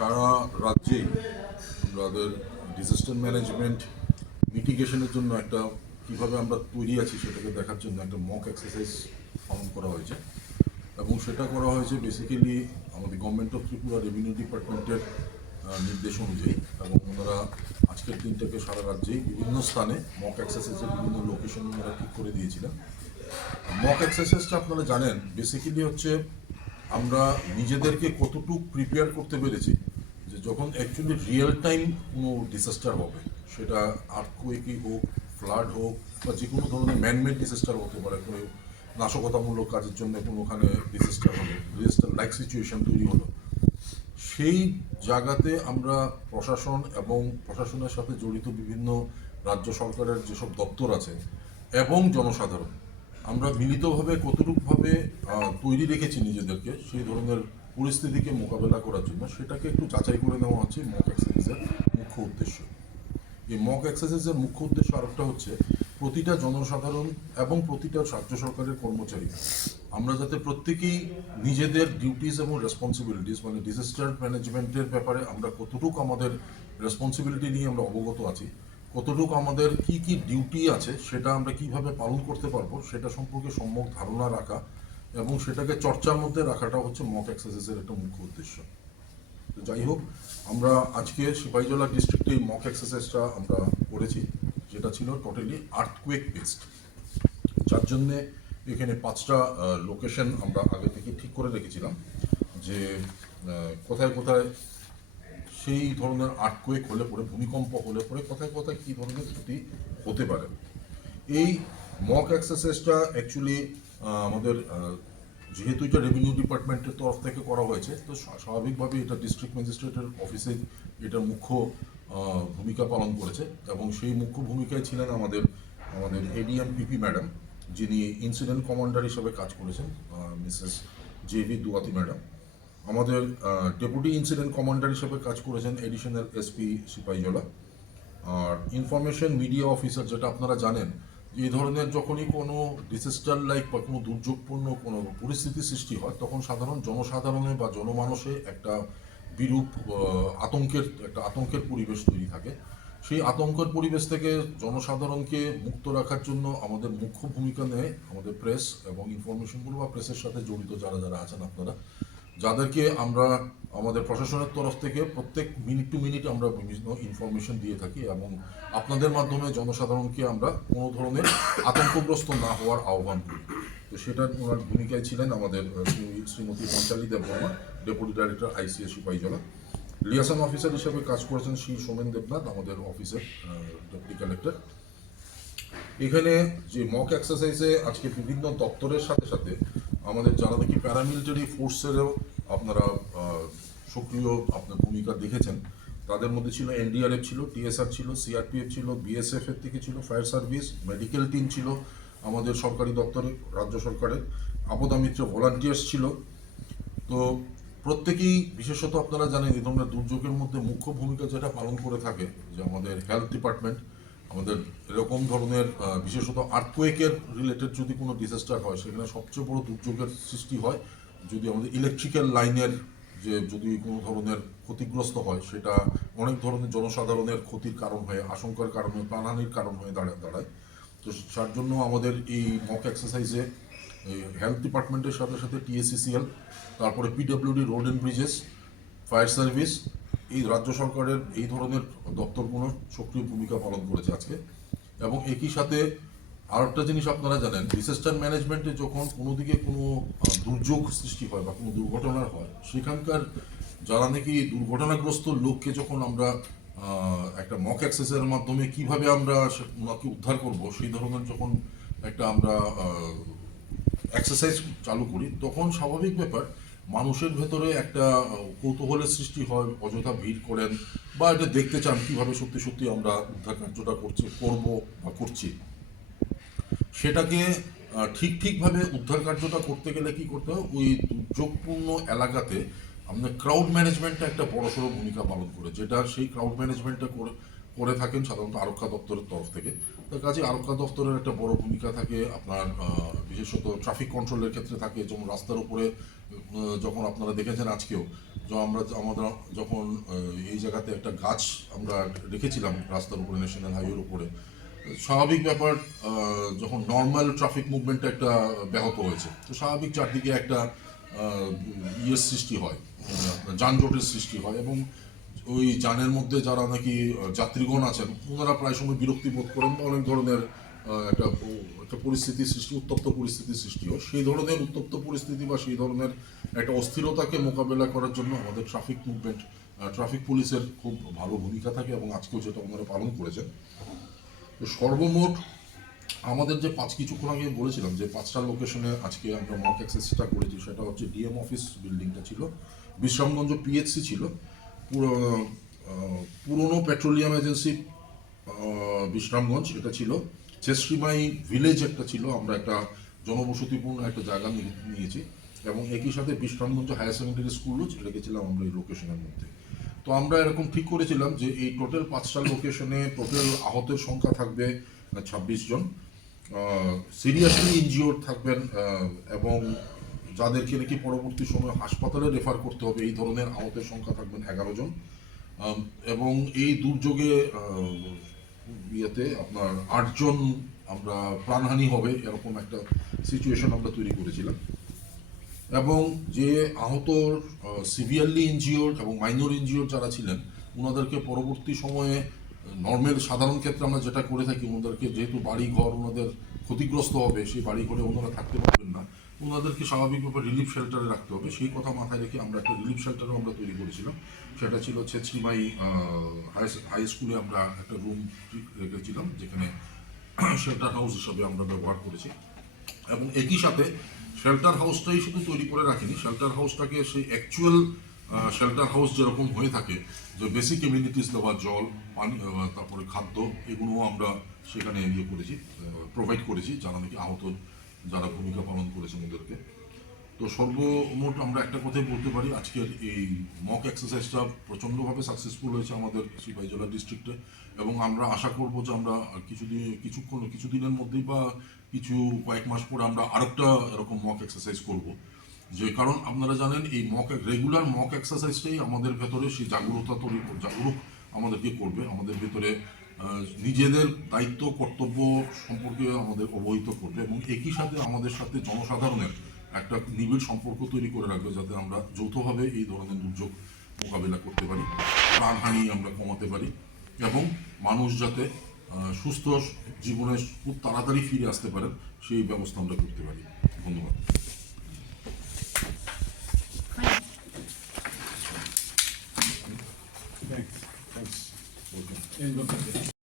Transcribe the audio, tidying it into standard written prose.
সারা রাজ্যেই আমাদের disaster management মিটিগেশনের জন্য একটা কীভাবে আমরা তৈরি আছি সেটাকে দেখার জন্য একটা মক এক্সারসাইজ পালন করা হয়েছে এবং সেটা করা হয়েছে বেসিক্যালি আমাদের গভর্নমেন্ট অফ ত্রিপুরা রেভিনিউ ডিপার্টমেন্টের নির্দেশ অনুযায়ী। এবং ওনারা আজকের দিনটাকে সারা রাজ্যেই বিভিন্ন স্থানে মক এক্সারসাইজের বিভিন্ন লোকেশন ওনারা ঠিক করে দিয়েছিলেন। মক এক্সারসাইজটা আপনারা জানেন বেসিক্যালি হচ্ছে আমরা নিজেদেরকে কতটুকু প্রিপেয়ার করতে পেরেছি যে যখন অ্যাকচুয়ালি রিয়েল টাইম কোনো ডিজাস্টার হবে, সেটা আর্থকুয়েকই হোক, ফ্লাড হোক, বা যে কোনো ধরনের ম্যানমেড ডিজাস্টার হতে পারে, কোনো নাশকতামূলক কাজের জন্য কোনোখানে ডিজাস্টার হলো, ডিজাস্টার লাইক সিচুয়েশন তৈরি হলো, সেই জায়গাতে আমরা প্রশাসন এবং প্রশাসনের সাথে জড়িত বিভিন্ন রাজ্য সরকারের যেসব দপ্তর আছে এবং জনসাধারণ আমরা মিলিতভাবে কতটুকুভাবে তৈরি রেখেছি নিজেদেরকে সেই ধরনের পরিস্থিতিকে মোকাবেলা করার জন্য, সেটাকে একটু যাচাই করে নেওয়া হচ্ছে মক এক্সারসাইজের মুখ্য উদ্দেশ্য। এই মক এক্সারসাইজের মুখ্য উদ্দেশ্য আরেকটা হচ্ছে প্রতিটা জনসাধারণ এবং প্রতিটা রাজ্য সরকারের কর্মচারী আমরা যাতে প্রত্যেকেই নিজেদের ডিউটিস এবং রেসপন্সিবিলিটিস মানে ডিজাস্টার ম্যানেজমেন্টের ব্যাপারে আমরা কতটুকু আমাদের রেসপন্সিবিলিটি নিয়ে আমরা অবগত আছি, কতটুকু আমাদের কি কি ডিউটি আছে সেটা আমরা কিভাবে পালন করতে পারবো সেটা সম্পর্কে সম্যক ধারণা রাখা এবং সেটাকে চর্চার মধ্যে রাখাটা হচ্ছে মক এক্সারসাইজের একটা মুখ্য উদ্দেশ্য। তো যাই হোক, আমরা আজকে সিপাহীজলা ডিস্ট্রিক্টে এই মক এক্সারসাইজটা আমরা করেছি, যেটা ছিল টোটালি আর্থকুয়েক বেসড, যার জন্যে এখানে 5টা লোকেশন আমরা আগে থেকে ঠিক করে রেখেছিলাম যে কোথায় কোথায় সেই ধরনের আর্থকুয়েক হলে পরে, ভূমিকম্প হলে পরে কোথায় কোথায় কী ধরনের ক্ষতি হতে পারে। এই মক এক্সারসাইজটা অ্যাকচুয়ালি আমাদের যেহেতু এটা রেভিনিউ ডিপার্টমেন্টের তরফ থেকে করা হয়েছে, তো স্বাভাবিকভাবে এটা ডিস্ট্রিক্ট ম্যাজিস্ট্রেটের অফিসে এটা মুখ্য ভূমিকা পালন করেছে এবং সেই মুখ্য ভূমিকায় ছিলেন আমাদের এডিএম পিপি ম্যাডাম, যিনি ইনসিডেন্ট কমান্ডার হিসেবে কাজ করেছেন, মিসেস জেভি দুয়াতি ম্যাডাম। আমাদের ডেপুটি ইনসিডেন্ট কমান্ডার হিসেবে কাজ করেছেন এডিশনাল এসপি সিপাহীজলা। আর ইনফরমেশন মিডিয়া অফিসার, যেটা আপনারা জানেন যে এই ধরনের যখনই কোনো ডিজাস্টার লাইক বা কোনো দুর্যোগপূর্ণ কোনো পরিস্থিতি সৃষ্টি হয় তখন জনসাধারণে বা জনমানসে একটা বিরূপ আতঙ্কের পরিবেশ তৈরি থাকে। সেই আতঙ্কের পরিবেশ থেকে জনসাধারণকে মুক্ত রাখার জন্য আমাদের মুখ্য ভূমিকা নেয় আমাদের প্রেস এবং ইনফরমেশনগুলো বা প্রেসের সাথে জড়িত যারা যারা আছেন আপনারা, যাদেরকে আমরা আমাদের প্রশাসনের তরফ থেকে প্রত্যেক মিনিট টু মিনিট আমরা বিভিন্ন ইনফরমেশন দিয়ে থাকি এবং আপনাদের মাধ্যমে জনসাধারণকে আমরা কোনো ধরনের আতঙ্কগ্রস্ত না হওয়ার আহ্বান করি। তো সেটার ওনার ভূমিকায় ছিলেন আমাদের Shrimati Panchali Debbarma, deputy director ICS Sepahijala. Liaison officer হিসেবে কাজ করেছেন শ্রী সোমেন দেবনাথ, আমাদের অফিসের ডেপুটি কালেক্টর। এখানে যে মক এক্সারসাইজে আজকে বিভিন্ন দপ্তরের সাথে সাথে আমাদের যারা নাকি প্যারামিলিটারি ফোর্সেরও আপনারা সক্রিয় আপনার ভূমিকা দেখেছেন, তাদের মধ্যে ছিল এনডিআরএফ, ছিল টিএসআর, ছিল সিআরপিএফ, ছিল বিএসএফ এর থেকে ছিল ফায়ার সার্ভিস, মেডিকেল টিম ছিল আমাদের সরকারি দপ্তরে, রাজ্য সরকারের আপদা মিত্র ভলান্টিয়ার্স ছিল। তো প্রত্যেকেই বিশেষত আপনারা জানেন এই ধরনের দুর্যোগের মধ্যে মুখ্য ভূমিকা যেটা পালন করে থাকে যে আমাদের হেলথ ডিপার্টমেন্ট, আমাদের এরকম ধরনের বিশেষত আর্থকুয়েকের রিলেটেড যদি কোনো ডিজাস্টার হয় সেখানে সবচেয়ে বড় দুর্যোগের সৃষ্টি হয় যদি আমাদের ইলেকট্রিক্যাল লাইনের যে যদি কোনো ধরনের ক্ষতিগ্রস্ত হয়, সেটা অনেক ধরনের জনসাধারণের ক্ষতির কারণ হয়ে, আশঙ্কার কারণে, প্রাণহানির কারণ হয়ে দাঁড়ায়। তো তার জন্য আমাদের এই মক এক্সারসাইজে হেলথ ডিপার্টমেন্টের সাথে সাথে টিএসসিসিএল, তারপরে PWD, road and Bridges, fire service, এই রাজ্য সরকারের এই ধরনের দপ্তরগুলো সক্রিয় ভূমিকা পালন করেছে আজকে। এবং একই সাথে আর একটা জিনিস আপনারা জানেন, ডিজাস্টার ম্যানেজমেন্টে যখন কোনো দিকে কোনো দুর্যোগ সৃষ্টি হয় বা কোনো দুর্ঘটনা হয়, সেখানকার যারা নাকি দুর্ঘটনাগ্রস্ত লোককে যখন আমরা একটা মক এক্সারসাইজের মাধ্যমে কিভাবে আমরা ওনাকে উদ্ধার করব সেই ধরনের যখন একটা আমরা এক্সারসাইজ চালু করি, তখন স্বাভাবিক ব্যাপার মানুষের ভেতরে একটা কৌতূহলের সৃষ্টি হয়, অযথা ভিড় করেন বা এটা দেখতে চান কীভাবে সত্যি সত্যি আমরা উদ্ধার কার্যটা করছি। সেটাকে ঠিকভাবে উদ্ধার কার্যটা করতে গেলে কি করতে হয়, ওই দুর্যোগপূর্ণ এলাকাতে আমাদের ক্রাউড ম্যানেজমেন্টটা একটা বড়সড় ভূমিকা পালন করে, যেটা সেই ক্রাউড ম্যানেজমেন্টটা করে থাকেন সাধারণত আরক্ষা দপ্তরের তরফ থেকে। তার কাজে আরক্ষা দপ্তরের একটা বড় ভূমিকা থাকে আপনার বিশেষত ট্রাফিক কন্ট্রোলের ক্ষেত্রে থাকে, যেমন রাস্তার উপরে যখন আপনারা দেখেছেন আজকেও আমরা আমাদের যখন এই জায়গাতে একটা গাছ আমরা রেখেছিলাম রাস্তার উপরে, ন্যাশনাল হাইওয়ের উপরে, স্বাভাবিক ব্যাপার, যখন নর্মাল ট্রাফিক মুভমেন্টটা একটা ব্যাহত হয়েছে, তো স্বাভাবিক চারদিকে একটা ইয়ের সৃষ্টি হয়, যানজটের সৃষ্টি হয়, এবং ওই যানের মধ্যে যারা নাকি যাত্রীগণ আছেন ওনারা প্রায় সময় বিরক্তি বোধ করেন বা অনেক ধরনের একটা একটা পরিস্থিতির সৃষ্টি, উত্তপ্ত পরিস্থিতির সৃষ্টি হয়। সেই ধরনের উত্তপ্ত পরিস্থিতি বা সেই ধরনের একটা অস্থিরতাকে মোকাবেলা করার জন্য আমাদের ট্রাফিক মুভমেন্ট, ট্রাফিক পুলিশের খুব ভালো ভূমিকা থাকে, এবং আজকেও যেটা ওনারা পালন করেছেন। তো সর্বমোট আমাদের যে কিছুক্ষণ আগে বলেছিলাম যে 5টা লোকেশনে আজকে আমরা মক অ্যাক্সেসটা করেছি, সেটা হচ্ছে ডিএম অফিস বিল্ডিংটা ছিল, বিশ্রামগঞ্জ পিএইচসি ছিল, পুরনো পেট্রোলিয়াম এজেন্সি বিশ্রামগঞ্জ এটা ছিল, ছেশ্রীমাই ভিলেজ একটা ছিল, আমরা একটা জনবসতিপূর্ণ একটা জায়গা নিয়েছি, এবং একই সাথে বিশ্রামগঞ্জ হায়ার সেকেন্ডারি স্কুলও রেখেছিলাম আমরা এই লোকেশনের মধ্যে। তো আমরা এরকম ঠিক করেছিলাম যে এই টোটাল 5টা লোকেশনে টোটাল আহতের সংখ্যা থাকবে 26 জন, সিরিয়াসলি ইনজিওর্ড থাকবেন, এবং যাদেরকে নাকি পরবর্তী সময় হাসপাতালে রেফার করতে হবে এই ধরনের আহতের সংখ্যা থাকবেন 11 জন, এবং এই দুর্যোগে ইয়েতে আপনার 8 জন আমরা প্রাণহানি হবে এরকম একটা সিচুয়েশন আমরা তৈরি করেছিলাম। এবং যে আহত সিভিয়ারলি ইনজিওর্ড এবং মাইনর ইনজিওর্ড যারা ছিলেন ওনাদেরকে পরবর্তী সময়ে নর্মাল সাধারণ ক্ষেত্রে আমরা যেটা করে থাকি, ওনাদেরকে যেহেতু বাড়ি ঘর ওনাদের ক্ষতিগ্রস্ত হবে, সেই বাড়ি ঘরে ওনারা থাকতে পারবেন না, ওনাদেরকে স্বাভাবিকভাবে রিলিফ শেল্টারে রাখতে হবে, সেই কথা মাথায় রেখে আমরা একটা রিলিফ শেল্টারও আমরা তৈরি করেছিলাম। সেটা ছিল ছেচরিমাই হাই স্কুলে আমরা একটা রুম রেখেছিলাম, যেখানে শেল্টার হাউস হিসাবে আমরা ব্যবহার করেছি। এবং একই সাথে শেল্টার হাউসটাই শুধু তৈরি করে রাখিনি, শেল্টার হাউসটাকে সেই অ্যাকচুয়াল শেল্টার হাউস যেরকম হয়ে থাকে, যে বেসিক ইমিউনিটিস দেওয়া, জল, পানি, তারপরে খাদ্য, এগুলোও আমরা সেখানে ইয়ে করেছি, প্রোভাইড করেছি যারা নাকি আহত, যারা ভূমিকা পালন করেছেন ওদেরকে। তো সর্বমোট আমরা একটা কথাই বলতে পারি, আজকের এই মক এক্সারসাইজটা প্রচণ্ডভাবে সাকসেসফুল হয়েছে আমাদের সিপাহীজলা ডিস্ট্রিক্টে, এবং আমরা আশা করব যে আমরা কিছুদিনের মধ্যেই বা কয়েক মাস পরে আমরা আরেকটা এরকম মক এক্সারসাইজ করব। যে কারণ আপনারা জানেন এই রেগুলার মক এক্সারসাইজটাই আমাদের ভেতরে সেই জাগরুক আমাদেরকে করবে, আমাদের ভেতরে নিজেদের দায়িত্ব কর্তব্য সম্পর্কে আমাদের অবহিত করবে, এবং একই সাথে আমাদের সাথে জনসাধারণের একটা নিবিড় সম্পর্ক তৈরি করে রাখবে, যাতে আমরা যৌথভাবে এই ধরনের দুর্যোগ মোকাবিলা করতে পারি, প্রাণহানি আমরা কমাতে পারি, এবং মানুষ যাতে সুস্থ জীবনে খুব তাড়াতাড়ি ফিরে আসতে পারেন সেই ব্যবস্থা আমরা করতে পারি। ধন্যবাদ। Thanks.